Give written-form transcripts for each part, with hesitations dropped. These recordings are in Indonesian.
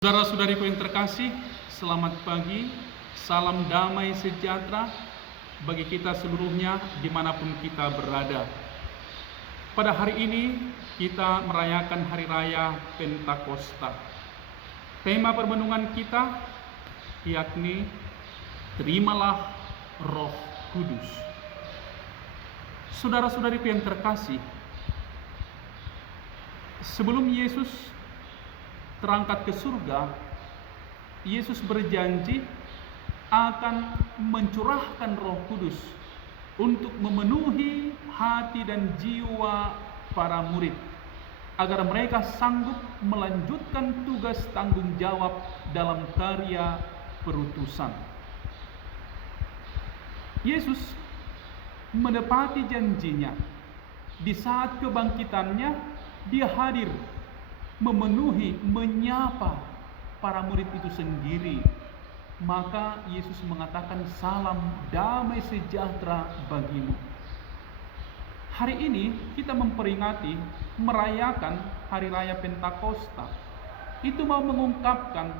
Saudara-saudariku yang terkasih, selamat pagi, salam damai sejahtera bagi kita seluruhnya dimanapun kita berada. Pada hari ini kita merayakan Hari Raya Pentakosta. Tema permenungan kita yakni terimalah Roh Kudus. Saudara-saudariku yang terkasih, sebelum Yesus terangkat ke surga, Yesus berjanji akan mencurahkan Roh Kudus untuk memenuhi hati dan jiwa para murid agar mereka sanggup melanjutkan tugas tanggung jawab dalam karya perutusan. Yesus menepati janjinya. Di saat kebangkitannya, dia hadir memenuhi, menyapa para murid itu sendiri. Maka Yesus mengatakan, salam damai sejahtera bagimu. Hari ini kita memperingati, merayakan Hari Raya Pentakosta. Itu mau mengungkapkan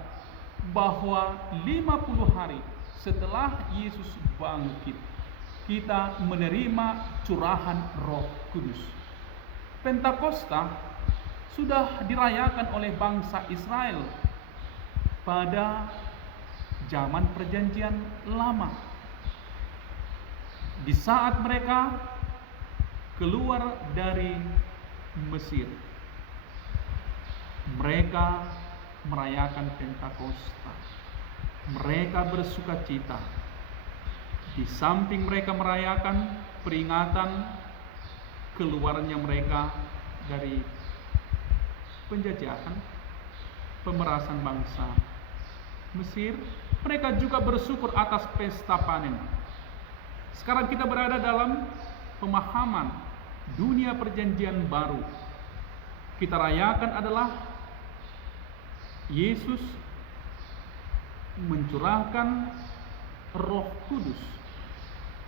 bahwa 50 hari setelah Yesus bangkit, kita menerima curahan Roh Kudus. Pentakosta sudah dirayakan oleh bangsa Israel pada zaman Perjanjian Lama. Di saat mereka keluar dari Mesir, mereka merayakan Pentakosta. Mereka bersukacita. Di samping mereka merayakan peringatan keluarnya mereka dari penjajahan, pemerasan bangsa Mesir, mereka juga bersyukur atas pesta panen. Sekarang kita berada dalam pemahaman dunia perjanjian baru. Kita rayakan adalah Yesus mencurahkan Roh Kudus.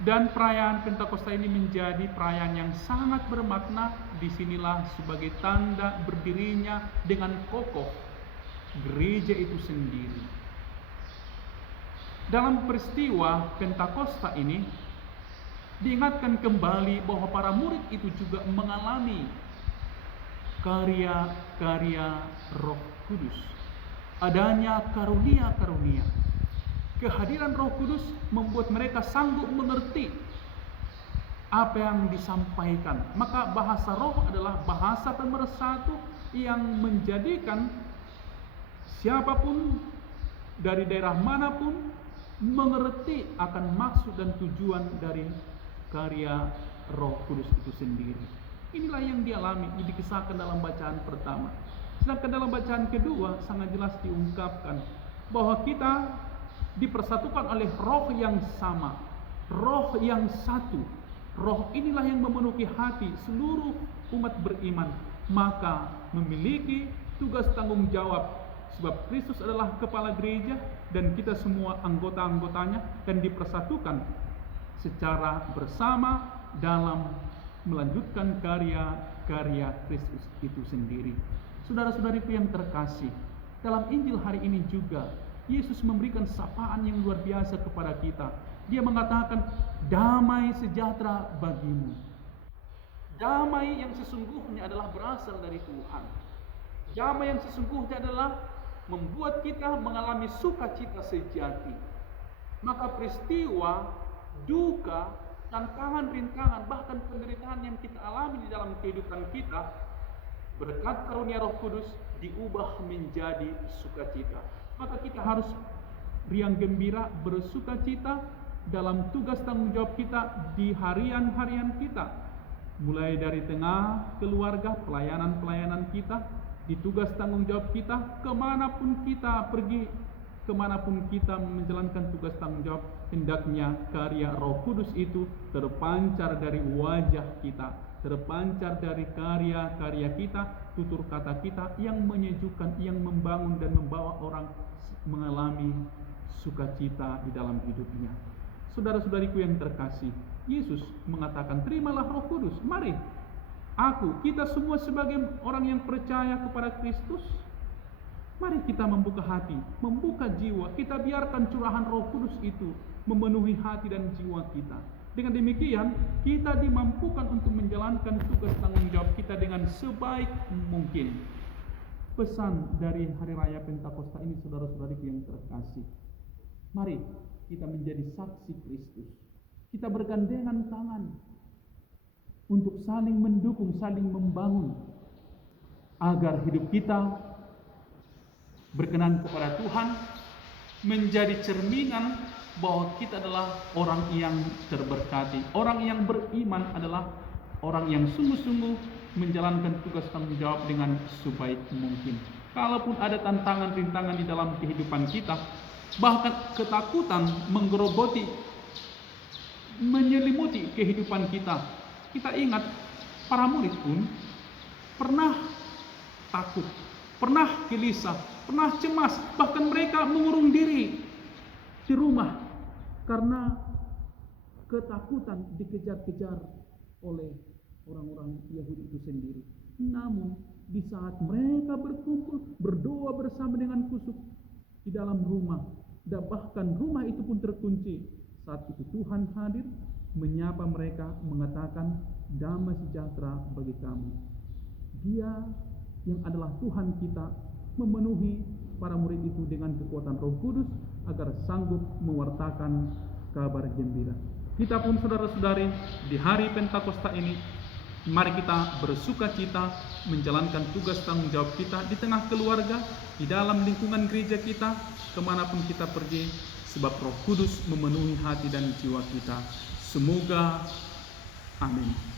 Dan perayaan Pentakosta ini menjadi perayaan yang sangat bermakna. Disinilah sebagai tanda berdirinya dengan kokoh gereja itu sendiri. Dalam peristiwa Pentakosta ini diingatkan kembali bahwa para murid itu juga mengalami karya-karya Roh Kudus. Adanya karunia-karunia. Kehadiran Roh Kudus membuat mereka sanggup mengerti apa yang disampaikan. Maka bahasa roh adalah bahasa pemersatu yang menjadikan siapapun dari daerah manapun mengerti akan maksud dan tujuan dari karya Roh Kudus itu sendiri. Inilah yang dialami, dikisahkan dalam bacaan pertama. Sedangkan dalam bacaan kedua sangat jelas diungkapkan bahwa kita dipersatukan oleh roh yang sama, roh yang satu. Roh inilah yang memenuhi hati seluruh umat beriman, maka memiliki tugas tanggung jawab, sebab Kristus adalah kepala gereja dan kita semua anggota-anggotanya, dan dipersatukan secara bersama dalam melanjutkan karya-karya Kristus itu sendiri. Saudara-saudariku yang terkasih, dalam Injil hari ini juga Yesus memberikan sapaan yang luar biasa kepada kita. Dia mengatakan, damai sejahtera bagimu. Damai yang sesungguhnya adalah berasal dari Tuhan. Damai yang sesungguhnya adalah membuat kita mengalami sukacita sejati. Maka peristiwa, duka, tantangan, rintangan, bahkan penderitaan yang kita alami di dalam kehidupan kita, berkat karunia Roh Kudus diubah menjadi sukacita. Maka kita harus riang gembira, bersukacita dalam tugas tanggung jawab kita di harian-harian kita. Mulai dari tengah keluarga, pelayanan-pelayanan kita, di tugas tanggung jawab kita, kemanapun kita pergi, kemanapun kita menjalankan tugas tanggung jawab, hendaknya karya Roh Kudus itu terpancar dari wajah kita, terpancar dari karya-karya kita, tutur kata kita yang menyejukkan, yang membangun dan membawa orang mengalami sukacita di dalam hidupnya. Saudara-saudariku yang terkasih, Yesus mengatakan, terimalah Roh Kudus. Mari, kita semua sebagai orang yang percaya kepada Kristus, Mari kita membuka hati, membuka jiwa, kita biarkan curahan Roh Kudus itu memenuhi hati dan jiwa kita. Dengan demikian, kita dimampukan untuk menjalankan tugas tanggung jawab kita dengan sebaik mungkin. Pesan dari Hari Raya Pentakosta ini, saudara-saudariku yang terkasih, mari kita menjadi saksi Kristus. Kita bergandengan tangan untuk saling mendukung, saling membangun, agar hidup kita berkenan kepada Tuhan, menjadi cerminan bahwa kita adalah orang yang terberkati. Orang yang beriman adalah orang yang sungguh-sungguh menjalankan tugas tanggung jawab dengan sebaik mungkin. Kalaupun ada tantangan-rintangan di dalam kehidupan kita, bahkan ketakutan menggerogoti, menyelimuti kehidupan kita, kita ingat para murid pun pernah takut, pernah gelisah, pernah cemas, bahkan mereka mengurung diri di rumah karena ketakutan dikejar-kejar oleh orang-orang Yahudi itu sendiri. Namun di saat mereka berkumpul, berdoa bersama dengan khusyuk di dalam rumah, dan bahkan rumah itu pun terkunci, saat itu Tuhan hadir menyapa mereka, mengatakan, damai sejahtera bagi kamu. Dia yang adalah Tuhan kita memenuhi para murid itu dengan kekuatan Roh Kudus agar sanggup mewartakan kabar gembira. Kita pun saudara-saudari di hari Pentakosta ini, mari kita bersukacita menjalankan tugas tanggung jawab kita di tengah keluarga, di dalam lingkungan gereja kita, kemanapun kita pergi, sebab Roh Kudus memenuhi hati dan jiwa kita. Semoga, amin.